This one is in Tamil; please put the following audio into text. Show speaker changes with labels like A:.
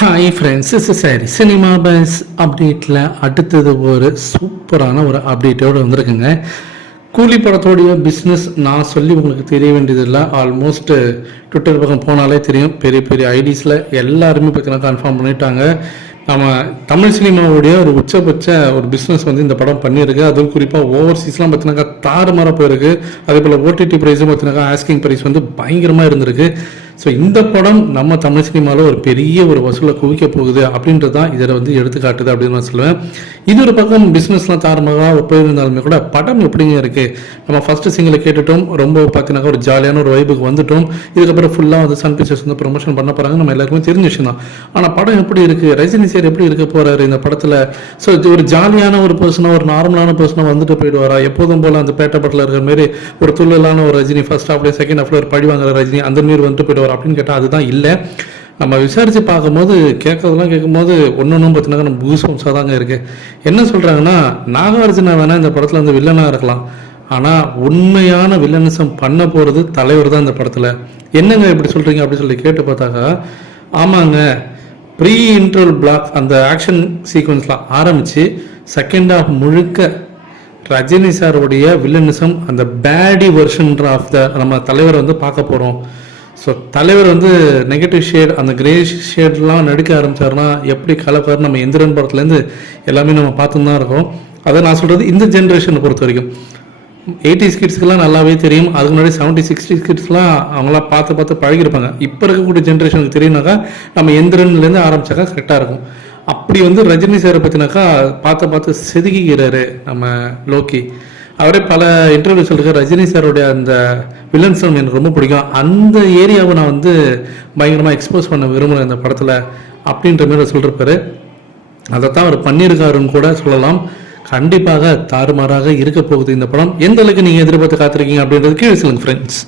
A: ஹாய் ஃப்ரெண்ட்ஸ் இஸ் சரி சினிமா பேஸ் அப்டேட்டில் அடுத்தது ஒரு சூப்பரான ஒரு அப்டேட்டோடு வந்திருக்குங்க. கூலி படத்தோடைய பிஸ்னஸ் நான் சொல்லி உங்களுக்கு தெரிய வேண்டியதில்லை. ஆல்மோஸ்ட் ட்விட்டர் பக்கம் போனாலே தெரியும். பெரிய பெரிய ஐடிஸில் எல்லாருமே பார்த்தீங்கன்னா கன்ஃபார்ம் பண்ணிட்டாங்க. நம்ம தமிழ் சினிமாவுடைய ஒரு உச்சபட்ச ஒரு பிஸ்னஸ் வந்து இந்த படம் பண்ணியிருக்கு. அதுவும் குறிப்பாக ஓவர்சீஸ்லாம் பார்த்தீங்கன்னாக்கா தாறுமாறாக போயிருக்கு. அதே போல் ஓடிடி ப்ரைஸும் பார்த்தீங்கன்னாக்கா ஆஸ்கிங் ப்ரைஸ் வந்து பயங்கரமாக இருந்திருக்கு. ஸோ இந்த படம் நம்ம தமிழ் சினிமாவில் ஒரு பெரிய ஒரு வசூலை குவிக்க போகுது அப்படின்றது தான் இதில் வந்து எடுத்துக்காட்டுது அப்படின்னு நான் சொல்லுவேன். இது ஒரு பக்கம் பிஸ்னஸ்லாம் தாறுமாறாக போயிருந்தாலுமே கூட படம் எப்படிங்க இருக்கு? நம்ம ஃபர்ஸ்ட் சிங்கில் கேட்டுட்டோம் ரொம்ப பார்த்தீங்கன்னாக்கா ஒரு ஜாலியான ஒரு வைபுக்கு வந்துட்டோம். இதுக்கப்புறம் ஃபுல்லாக வந்து சன் பிக்சர்ஸ் வந்து ப்ரொமோஷன் பண்ண போகிறாங்க நம்ம எல்லாருக்குமே தெரிஞ்ச விஷயம் தான். ஆனால் படம் எப்படி இருக்கு? ரஜினி சார் எப்படி இருக்க போறாரு இந்த படத்தில்? ஸோ இது ஒரு ஜாலியான ஒரு பர்சனாக ஒரு நார்மலான பர்சனாக வந்துட்டு போயிடுவாரா? எப்போதும் போல அந்த பேட்ட படத்தில் இருக்கிற மாதிரி ஒரு துள்ளலான ஒரு ரஜினி ஃபர்ஸ்ட் ஹாஃப்லேயே செகண்ட் ஹாஃப்ல ஒரு பழி வாங்குற ரஜினி அந்த மாரி வந்துட்டு போயிடுவார் அப்படின்னு கேட்டால் அதுதான் இல்லை. நம்ம விசாரித்து பார்க்கும்போது கேட்கறதெல்லாம் கேட்கும்போது ஒன்று ஒன்றும் பார்த்தீங்கன்னா நம்ம பூஸ்பம்ஸாக தாங்க இருக்குது என்ன சொல்கிறாங்கன்னா நாகார்ஜுனா வேணால் இந்த படத்தில் வந்து வில்லனாக இருக்கலாம். ஆனால் உண்மையான வில்லனிசம் பண்ண போகிறது தலைவர் தான் இந்த படத்தில். என்னங்க இப்படி சொல்கிறீங்க அப்படின்னு சொல்லி கேட்டு பார்த்தாக்கா ஆமாங்க ப்ரீ இன்ட்ரல் பிளாக் அந்த ஆக்ஷன் சீக்வன்ஸ்லாம் ஆரம்பித்து செகண்ட் ஆஃப் முழுக்க ரஜினி சாருடைய வில்லனிசம் அந்த பேடி வெர்ஷன் ஆஃப் த நம்ம தலைவரை வந்து பார்க்க போகிறோம் ஸோ தலைவர் வந்து நெகட்டிவ் ஷேட் அந்த கிரே ஷேட்லாம் நடிக்க ஆரம்பிச்சாருன்னா எப்படி கலப்பார் நம்ம எந்திரன் படத்துலேருந்து எல்லாமே நம்ம பார்த்துன்னு தான் இருக்கோம். அதை நான் சொல்கிறது இந்த ஜென்ரேஷனை பொறுத்த வரைக்கும். எயிட்டி ஸ்கிட்ஸ்க்குலாம் நல்லாவே தெரியும். அதுக்கு முன்னாடி செவன்ட்டி சிக்ஸ்டி கிட்ஸ்லாம் அவங்களாம் பார்த்து பார்த்து பழகிருப்பாங்க இப்போ இருக்கக்கூடிய ஜென்ரேஷனுக்கு தெரியும்னாக்கா நம்ம எந்திரன்லேருந்து ஆரம்பிச்சாக்கா கரெக்டாக இருக்கும். அப்படி வந்து ரஜினி சாரை பற்றினாக்கா பார்த்து பார்த்து செதுக்கிக்கிறாரு நம்ம லோக்கி. அவரே பல இன்டர்வியூ சொல்லிருக்காரு ரஜினி சாருடைய அந்த வில்லன்ஸும் எனக்கு ரொம்ப பிடிக்கும். அந்த ஏரியாவை நான் வந்து பயங்கரமாக எக்ஸ்போஸ் பண்ண விரும்புகிறேன் இந்த படத்தில் அப்படின்ற மாதிரி அவர் சொல்லிருப்பாரு. அதைத்தான் அவர் பண்ணியிருக்காருன்னு கூட சொல்லலாம். கண்டிப்பாக தாறுமாறாக இருக்க போகுது இந்த படம். எந்த அளவுக்கு நீங்கள் எதிர்பார்த்து காத்திருக்கீங்க அப்படின்றது கீழே சொல்லுங்கள் ஃப்ரெண்ட்ஸ்